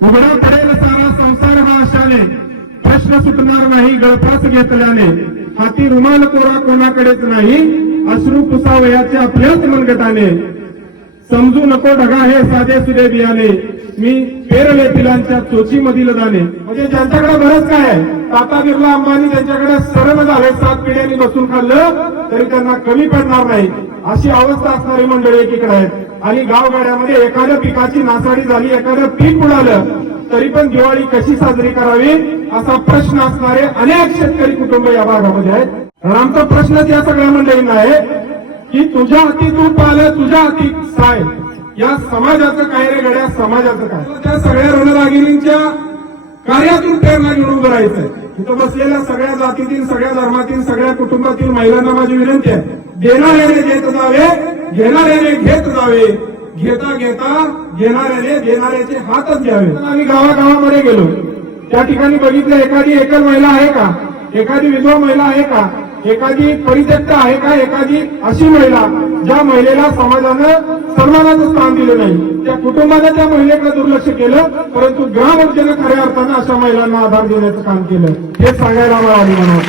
उघडा पडेल सारा संसार हा आशाने, प्रश्न सुटणार नाही गळफास घेतल्याने, हाती रुमाल कोरा कोणाकडेच नाही, अश्रू पुसावयाचे आपल्याच मनगटाने, समजू नको ढगा हे साधे सुधे बियाणे, मी पेरले पिलांच्या चोचीमधील दाणे. म्हणजे ज्यांच्याकडे बरंच काय आहे, टाटा बिर्ला अंबानी ज्यांच्याकडे सरण झाले 7 पिढ्यांनी बसून खाल्लं तरी त्यांना कमी पडणार नाही, अशी अवस्था असणारी मंडळी एकीकडे आहेत. आणि गावगाड्यामध्ये एखाद्या पिकाची नासाडी झाली, एखादं पीक उडालं तरी पण दिवाळी कशी साजरी करावी असा प्रश्न असणारे अनेक शेतकरी कुटुंब या भागामध्ये आहेत. आणि आमचा प्रश्नच या सगळ्या मंडळींना आहे की तुझ्या हाती तूप आलं, तुझ्या हाती साय, या समाजाचं काय रे गड्या, समाजाचं काय. त्या सगळ्या रणरागिणींच्या कार्यातून प्रेरणा घेऊन उभं राहायचंय. इथं बसलेल्या सगळ्या जातीतील, सगळ्या धर्मातील, सगळ्या कुटुंबातील महिलांना माझी विनंती आहे, देणाऱ्याने देत जावे, घेणाऱ्याने घेत जावे, घेता घेता घेणाऱ्याने देणाऱ्याचे हातच घ्यावे. आम्ही गावागावामध्ये गेलो, त्या ठिकाणी बघितलं एखादी एकल महिला आहे का, एखादी विधवा महिला आहे का, एखादी परित्यक्त आहे का, एखादी अशी महिला ज्या महिलेला समाजानं सन्मानाचं स्थान दिलं नाही, त्या कुटुंबानं त्या महिलेकडे दुर्लक्ष केलं, परंतु ग्रामऊर्जेनं खऱ्या अर्थानं अशा महिलांना आधार देण्याचं काम केलं. हे सांगायला मला आली म्हणून